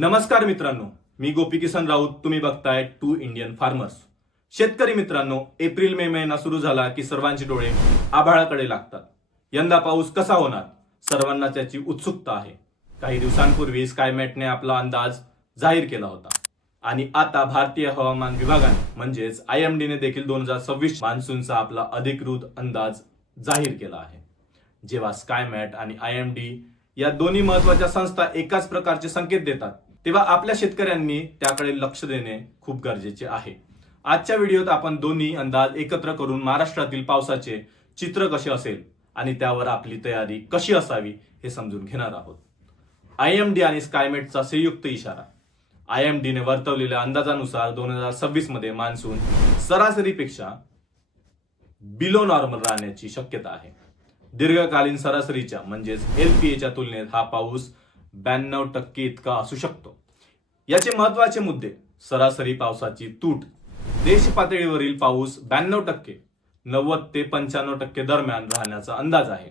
नमस्कार मित्रांनो, मी गोपी किसन राऊत. तुम्ही बघताय टू इंडियन फार्मर्स. शेतकरी मित्रांनो, एप्रिल मे महिना सुरू झाला की सर्वांचे डोळे आभाळाकडे लागतात. यंदा पाऊस कसा होणार, सर्वांना त्याची उत्सुकता आहे. काही दिवसांपूर्वी स्कायमॅटने आपला अंदाज जाहीर केला होता आणि आता भारतीय हवामान विभागाने म्हणजेच IMDने देखील 2026 मान्सूनचा आपला अधिकृत अंदाज जाहीर केला आहे. जेव्हा स्कायमॅट आणि IMD या दोन्ही महत्वाच्या संस्था एकाच प्रकारचे संकेत देतात, तेव्हा आपल्या शेतकऱ्यांनी त्याकडे लक्ष देणे खूप गरजेचे आहे. आजच्या व्हिडिओत आपण दोन्ही अंदाज एकत्र करून महाराष्ट्रातील पावसाचे चित्र कसे असेल आणि त्यावर आपली तयारी कशी असावी हे समजून घेणार आहोत. IMD आणि स्कायमेटचा संयुक्त इशारा. IMDने वर्तवलेल्या अंदाजानुसार 2026 मध्ये मान्सून सरासरीपेक्षा बिलो नॉर्मल राहण्याची शक्यता आहे. दीर्घकालीन सरासरीच्या म्हणजेच LPAच्या तुलनेत हा पाऊस 92% इतका असू शकतो. याचे महत्वाचे मुद्दे: सरासरी पावसाची तूट. देश पातळीवरील पाऊस 92%, 90 ते 95% दरम्यान राहण्याचा अंदाज आहे.